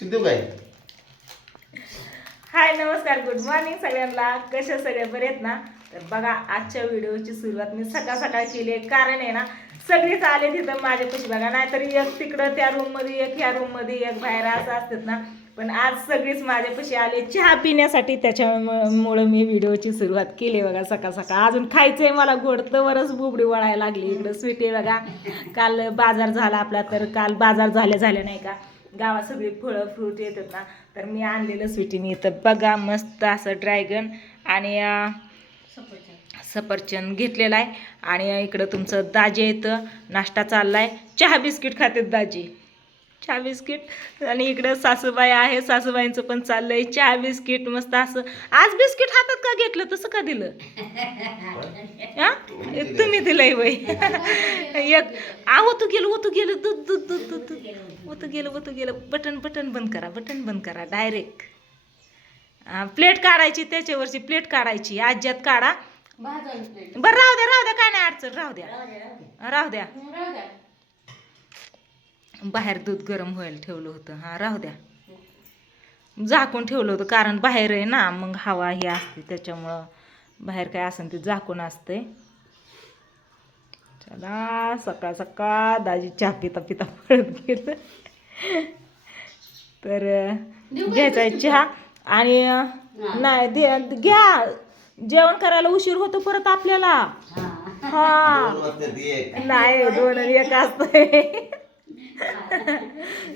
देऊ काय? हाय नमस्कार गुड मॉर्निंग सगळ्यांना. कशा सगळे बरे आहेत ना? तर बघा आजच्या व्हिडिओची सुरुवात मी सकाळ सकाळ केली आहे. कारण आहे ना सगळेच आले तिथं माझ्यापाशी बघा. नाहीतर एक तिकडं त्या रूममध्ये एक ह्या रूममध्ये एक बाहेर असं असतात ना. पण आज सगळीच माझ्यापाशी आले चहा पिण्यासाठी. त्याच्यामुळं मी व्हिडिओची सुरुवात केली बघा सकाळ सकाळ. अजून खायचं आहे मला गोड, तवरच बुबडी वळायला लागली. इकडं स्वीटी बघा. काल बाजार झाला आपला, तर काल बाजार झाले नाही का, गावात सगळी फळं फ्रूट येतात ना, तर मी आणलेलं स्वीटीने. तर बघा मस्त असं ड्रॅगन आणि सफरचंद घेतलेला आहे. आणि इकडं तुमचं दाजी येतं, नाश्ता चाललाय. चहा बिस्किट खातात दाजी, चहा बिस्किट. आणि इकडं सासूबाई आहे, सासूबाईंचं पण चाललंय चहा बिस्किट. मस्त असं आज बिस्किट हातात का घेतलं, तसं का दिलं हा? तुम्ही दिलंय वय एक होतं गेलं दूध दूध दूध दूध होतं गेलं. बटन बंद करा, बटन बंद करा डायरेक्ट. प्लेट काढायची, त्याच्यावरची प्लेट काढायची, आज्यात काढा. बरं राहू द्या काय नाही अडचण, राहू द्या. बाहेर दूध गरम व्हायला ठेवलं होतं. हा राहू द्या, झाकून ठेवलं होतं कारण बाहेर आहे ना, मग हवा ही असते त्याच्यामुळं बाहेर काय असेल ते झाकून असते. चला सकाळ सकाळ दाजी चहा पिता पिता पळत गेलं. तर घ्यायचा चहा. आणि नाही घ्या, जेवण करायला उशीर होतो परत आपल्याला. हा नाही 2 आणि 1 असतंय.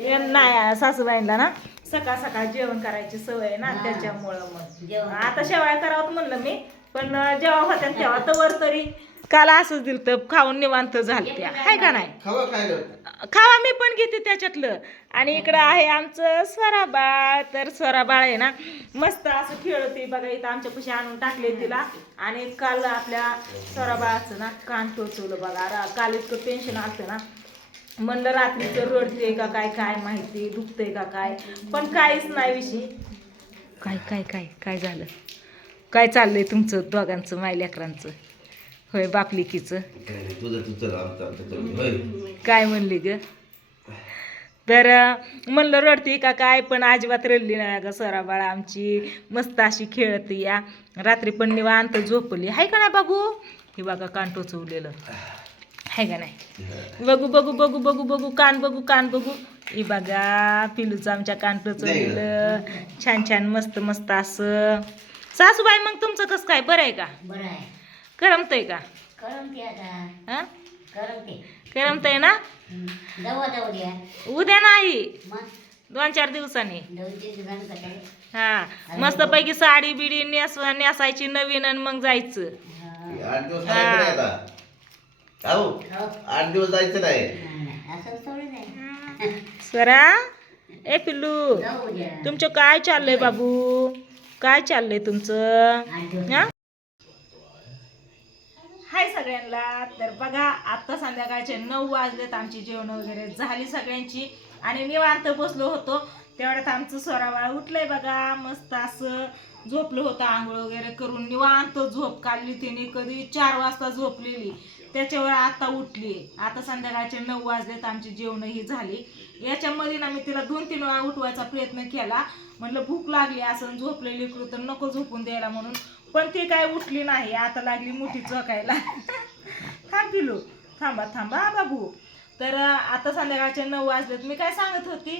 नाही सासूबाईंना ना सकाळ सकाळ जेवण करायची सवय आहे ना, त्याच्यामुळं मग आता शेवाळ्या करावं म्हणलं मी, पण जेव्हा होत्या तेव्हा तर तरी काल असंच दिलं तर खाऊन निवांत झालत्या, हाय का नाही? खावा मी पण घेते त्याच्यातलं. आणि इकडं आहे आमचं स्वराबाळ. तर स्वराबाळ आहे ना मस्त असं खेळते बघा. इथं आमच्यापाशी आणून टाकले तिला. आणि काल आपल्या स्वराबाळाचं ना कान टोचवलं बघा. काल इतकं टेन्शन आलं ना, म्हणलं रात्रीचं रडते का काय, काय माहिती दुखतंय का काय, पण काहीच नाही विषय. काय काय काय काय झालं, काय चाललंय तुमचं दोघांचं माय लेकरांचं? होय बापलिकीचं काय म्हणली ग? तर म्हणलं रडती का काय, पण अजिबात रडली नाही ग. स्वराबाळा आमची मस्त अशी खेळती या. रात्री पण निवांत झोपली, हाय का नाही बाबू? हे बघा कान टोचवलेलं, हाय का नाही? बघू बघू बघू बघू बघू कान बघू, कान बघू. हे बघा पिलूचं आमच्या कान टोचवलेलं छान छान मस्त मस्त असं. सासूबाई मग तुमचं कसं काय, बरं आहे का? बरं आहे. करमतंय का? करमतंय ना? उद्या नाही, 2-4 दिवसांनी. हा मस्त पैकी साडी बिडी नेसायची नवीन आणि मग जायचं. 8 दिवस जायचं नाही. स्वरा ए पिल्लू, तुमचं काय चाललंय बाबू, काय चाललंय तुमचं? हा हाय सगळ्यांना. तर बघा आता संध्याकाळचे 9 वाजलेत. आमची जेवण वगैरे झाली सगळ्यांची आणि निवांत बसलो होतो. तेवढ्यात आमचं स्वराबाळ उठलंय बघा. मस्त असं झोपलं होतं, आंघोळ वगैरे करून निवांत झोप काढली तिने. कधी 4 वाजता झोपलेली, त्याच्यावर आता उठली. आता संध्याकाळचे 9 वाजलेत, आमची जेवणही झाली. याच्यामध्ये ना मी तिला 2-3 वेळा उठवायचा प्रयत्न केला. म्हणलं भूक लागली असं, झोपलेली लेकरू तर नको झोपून द्यायला म्हणून, पण ती काय उठली नाही. आता लागली मोठी चोकायला. थांब पिलू, थांबा बाबू. तर आता संध्याकाळचे 9 वाजलेत. मी काय सांगत होती,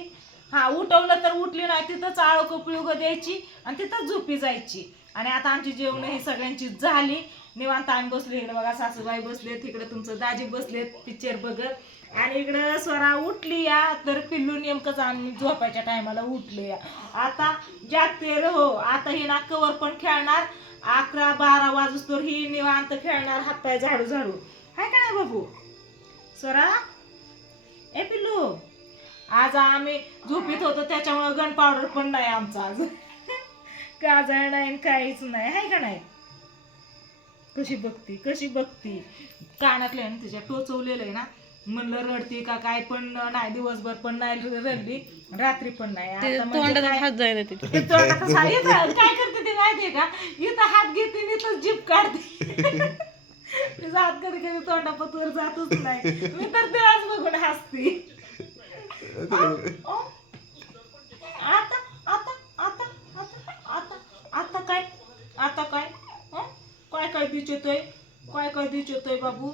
हा उठवलं तर उठली नाही, तिथंच आळो पिळग द्यायची आणि तिथंच झोपी जायची. आणि आता आमची जेवण ही सगळ्यांची झाली. निवांत आम्ही बसले. इकडे बघा सासूबाई बसलेत, तिकडे तुमचं दाजी बसलेत पिक्चर बघत. आणि इकडं स्वरा उठली या. तर पिल्लू नेमकंच आम्ही झोपायच्या टायमाला उठले या. आता जागते हो. आता ही ना कवर पण खेळणार, 11-12 वाजूस तर ही निवांत खेळणार, हातपाय झाडू हाय का नाही बाबू? स्वरा ए पिल्लू, आज आम्ही झोपीत होतो त्याच्यामुळे गन पावडर पण नाही आमचा आज. काजळ नाही काहीच नाही, हाय का नाही? कशी बघती कानातले तिच्या टोचवलेलं आहे ना. म्हणलं रडती का काय, पण नाही दिवसभर पण नाही रडली, रात्री पण नाही. आता म्हणजे काय करते ते माहितीये का, इथं हात घेते इथं जीभ काढते. तिचा हात कधी कधी तोंडापतवर जातच नाही. मी तर तेव्हाच बघून हसते. काय दिसतोय, काय दिसतोय बाबू.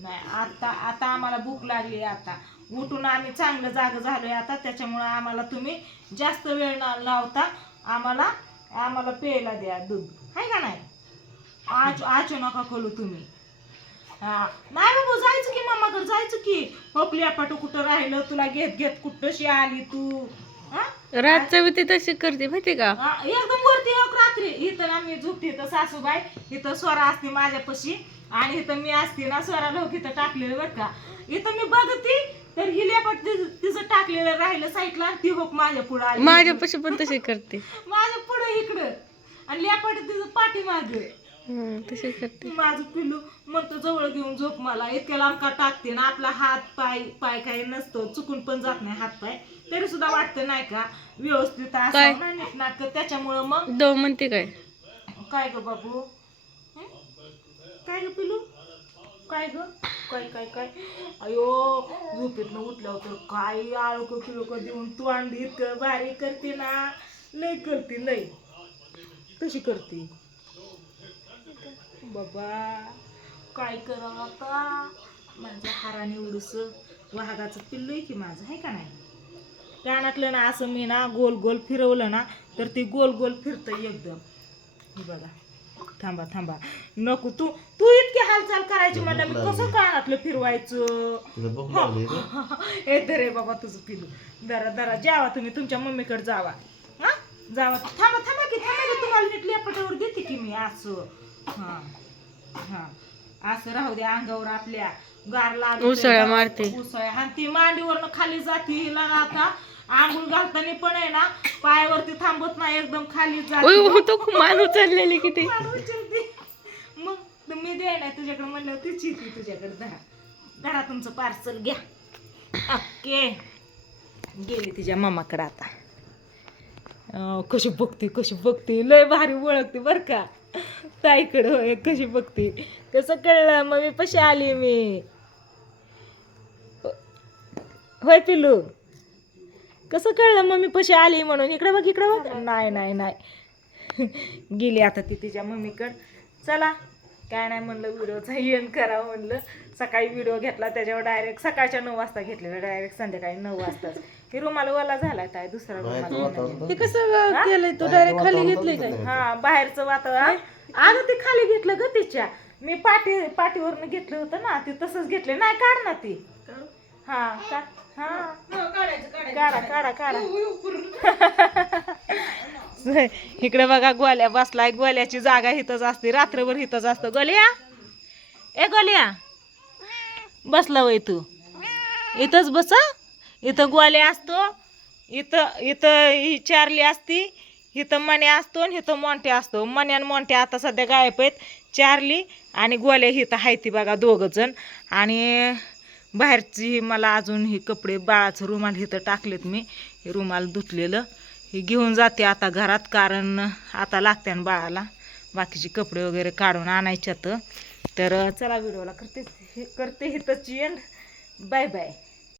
नाही आता आता आम्हाला भूक लागली. आता उठून आम्ही चांगलं जाग झालोय आता, त्याच्यामुळं आम्हाला तुम्ही जास्त वेळ न लावता आम्हाला आम्हाला प्यायला द्या दूध, आहे का नाही. आचू नका खोलू तुम्ही. नाही बाबू, जायचं की मामाकडे, जायचं की. पपली पाटू कुठं राहिलं, तुला घेत घेत कुठशी आली तू. रातचं बी ती तशी करते माहिती का. एकदम वरती रात्री इथं ना मी झोपते, इथं सासूबाई, इथं स्वरा असते माझ्यापाशी, आणि इथं मी असते ना, स्वरा लोक इथं टाकलेलं बरं का. इथं मी बघते तर ही लेपट तिचं टाकलेलं राहिलं साईडला, आणि ती होक माझ्या पुढं आली. माझ्यापाशी पण तशी करते. माझ्या पुढं इकडं, आणि लेपट तिचं पाठीमाग. तशी करते. माझं पिल्लू म्हणतो जवळ घेऊन झोप मला, इतक्या लांब का टाकते ना. आपला हात पाय काही नसतो, चुकून पण जात नाही हात पाय, तरी सुद्धा वाटतं नाही का व्यवस्थित असं नाही नाटक. त्याच्यामुळं मग दो म्हणते काय काय ग बाबू, काय ग पिल्लू, काय ग, काय काय काय. अयो झोपेतनं उठल्यावर तर काय आळक पिळक देऊन तोंड इतकं भारी करते ना, लय करते लय, कशी करते बाबा. काय करावं आता, माझ्या हाराने उडूस वाघाचं पिल्लू आहे की माझं, आहे का नाही. कानातलं ना असं मी ना गोल गोल फिरवलं ना तर ती गोल गोल फिरतं एकदम. हे बघा, थांबा थांबा नको, तू तू इतकी हालचाल करायची म्हणलं मी कसं कानातलं फिरवायचं. हे धरे बाबा तुझं पिल्लू, दरा दरा जावा तुम्ही तुमच्या मम्मीकडे जावा. हा जावा, थांबा थांबा की तुम्हाला नीट लेपटावर देते की मी असं. हा हा असं राहू दे, अंगावर आपल्या गार लागते, उसळ्या मारते, उसळ्या, आणि ती मांडीवरनं खाली जाते. हिला आता आंघोळ घालताना पण आहे ना पायावरती थांबत नाही, एकदम खाली जाते. तो मान उचललेली किती. मग मी दे नाही तुझ्याकडे म्हणलं, तीच येते तुझ्याकडे. धरा तुमचं पार्सल घ्या. ओके, गेली तिच्या मामाकडे आता. कशी बघते लय भारी ओळखते बर का ताईकडं. होय कशी बघते, कसं कळलं मम्मी पशी आली मी. होय पिल्लू, कसं कळलं मम्मी पशी आली म्हणून. इकडे बघ. नाही नाही नाही गेली आता ती तिच्या मम्मीकडं. चला काय नाही म्हणलं, व्हिडिओचा एंड करावं म्हणलं. सकाळी व्हिडिओ घेतला त्याच्यावर डायरेक्ट सकाळच्या 9 वाजता घेतलेला, डायरेक्ट संध्याकाळी 9 वाजताच. हे रुमाल वाला झालाय ताई, दुसरा रुमाल. ते कसं केलंय तू, डायरेक्ट खाली घेतलंय काय. हा बाहेरचं वातावरण. अगं ते खाली घेतलं ग तिच्या, मी पाठीवरनं घेतलं होतं ना, ते तसंच घेतलं. नाही काढ ना ती. हा का, हा काढा. इकडे बघा गोल्या बसलाय, गोल्याची जागा हिथंच असते, रात्रभर हिथंच असतं. गोल्या बसला वय तू, इथंच बस. इथं गोल्या असतो, इथं ही चारली असती, इथं मण्या असतो, आणि इथं मोंट्या असतो. मण्या आणि मोंट्या आता सध्या गायब आहेत. चारली आणि गोल्या हिथं आहे ती बघा, 2 जण. आणि बाहेरची मला अजून ही कपडे, बाळाचं रुमाल इथं टाकलेत मी, हे रुमाल धुतलेलं हे घेऊन जाते आता घरात, कारण आता लागते ना बाळाला बाकीचे कपडे वगैरे काढून आणायच्यात. तर चला व्हिडिओला करते हिथंच एंड. Bye bye.